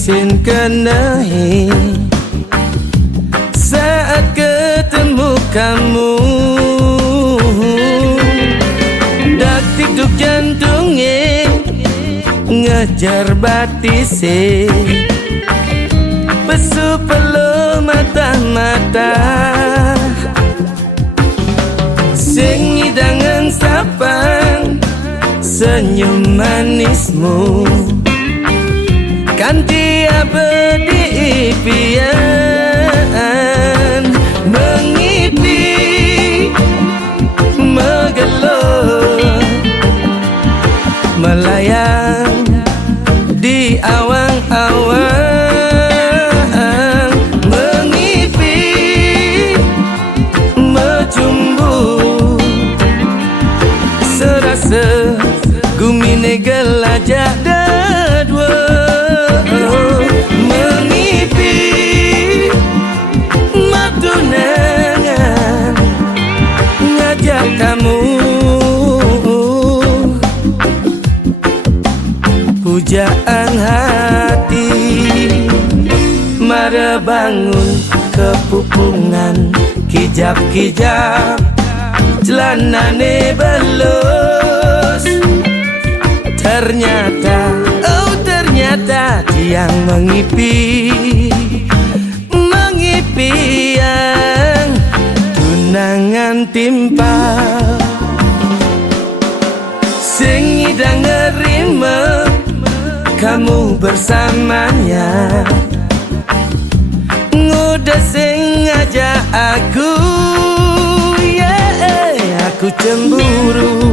isin kenahi saat ketemu kamu. Dak tikduk jantungnya ngejar batise, pesu pelu mata-mata, sing hidangan sapang senyum manismu, kanti abadi impian mengipi menggelar melayang di awang-awang, mengipi menjumbu serasa gumine gelajah dadwa, mengipi matunangan ngajak kamu. Pujaan hati mara bangun kepupungan, kijap-kijap celanane belus. Ternyata, oh ternyata tiang mengipi yang tunangan timpal, sing idang nerima kamu bersamanya, ngudah sing ngajak aku, yeah, aku cemburu.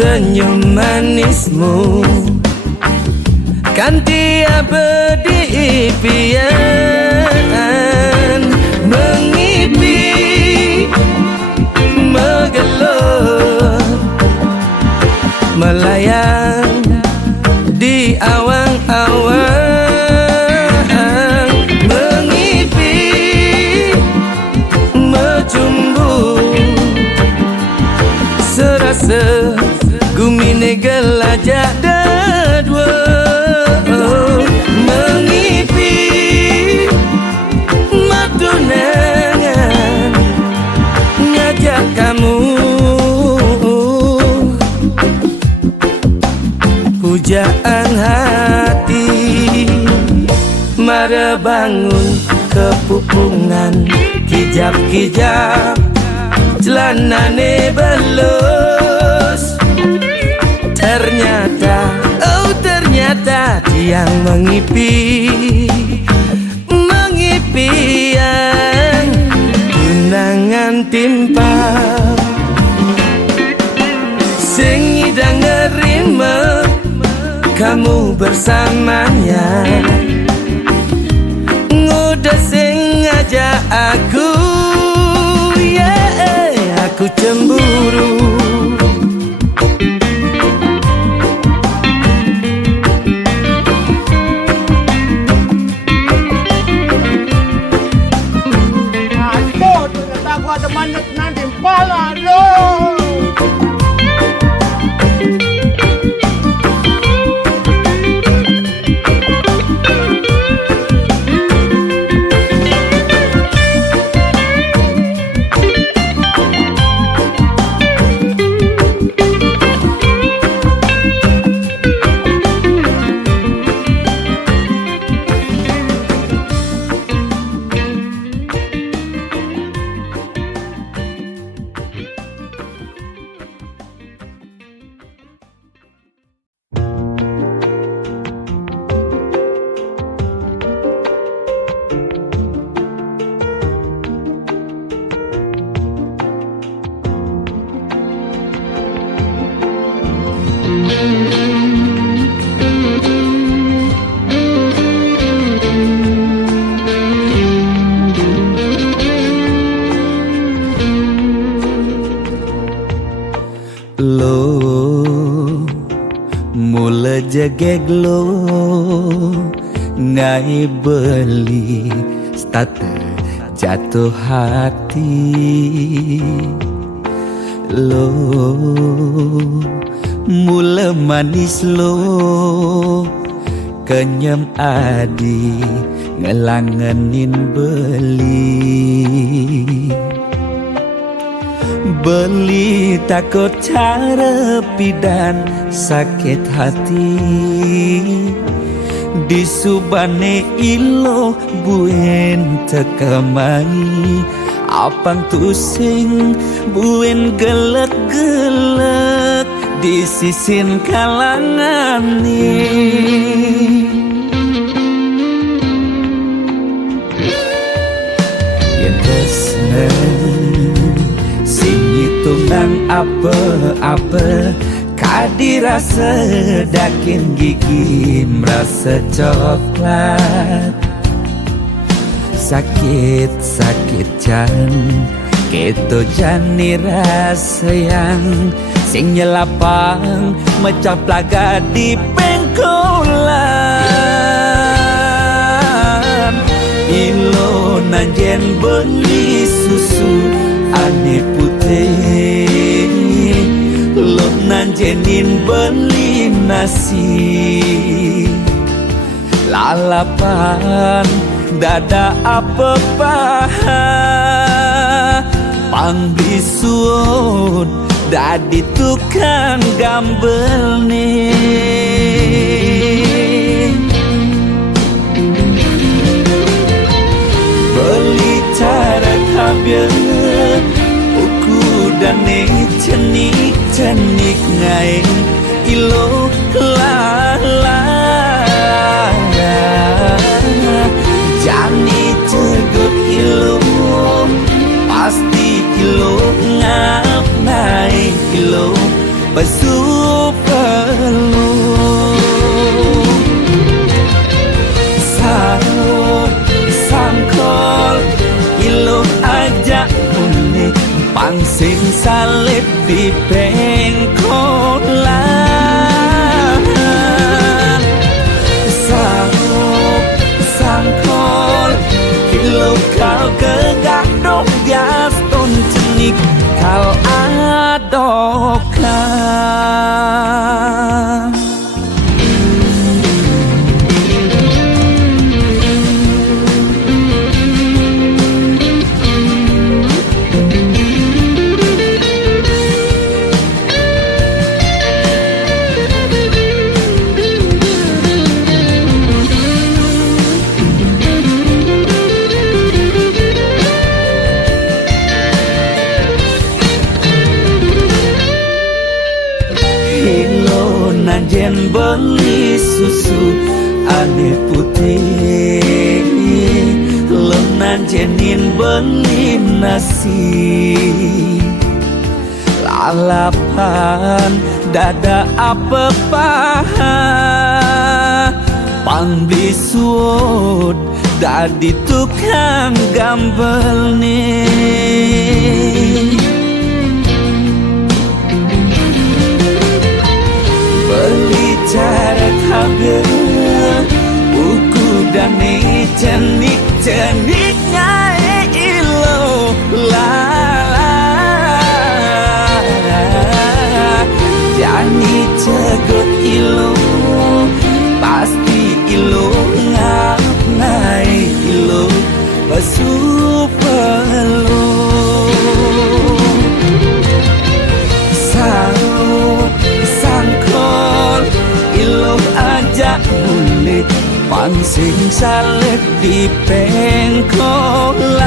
Senyum manismu kanti abadi impian mengipi menggelar melayang di awang-awang, mengipi menjumbu serasa gumine gelajah dadwa, mengipi matunangan ngajak kamu. Pujaan hati mara bangun kepupungan, kijap-kijap celanane belus. Ternyata, oh ternyata tiang mengipi yang tunangan timpal, sing idang nerima kamu bersamanya, ngudah sing ngajak aku, yeah, aku cemburu. Ada manut nanti pala lo. jegeglo ngai beli starter jatuh hati lo mula manis lo kenyam adi ngelangenin beli takut cara pidan sakit hati di subane ilo buen tekamai apang tusing buen gelek-gelek di sisin kalangan yen tresnen sing hitungan apa-apa kadirasa dakin gigi merasa coklat sakit jan keto jani rasa yang sing nyelapang mecah plaga di pengkolan ilo nanjen beli susu ane putih lo nanjenin beli nasi lalapan dada apa paha pangbisuot dadi tukang gambel nih beli cara kabel uku dan cenik ngai ilo lala jani tegut ilo pasti ilo ngap naik ilo basuh perlu sangkol ilo ajak unik pangsing salib di pengkolan sangkol ilo kau kegadok dias ton cenik kal adokan nanjen beli susu ane putih lo nanjenin beli nasi lalapan dada apa paha pangbisuot dadi tukang gambel nih beli cara kabel buku dan cenik-ceniknya ilo lala jani cegot ilo pasti ilo ngap naik ilo basuh perlu sangkol ilo ajak ulit pangsing salib di pengkolan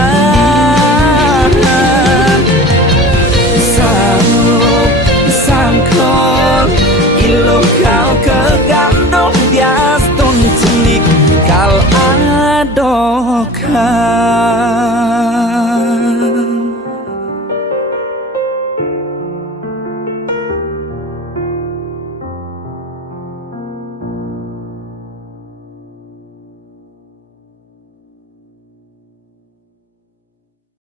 sangkol ilo kau kegandok dias ton cenik kal adokan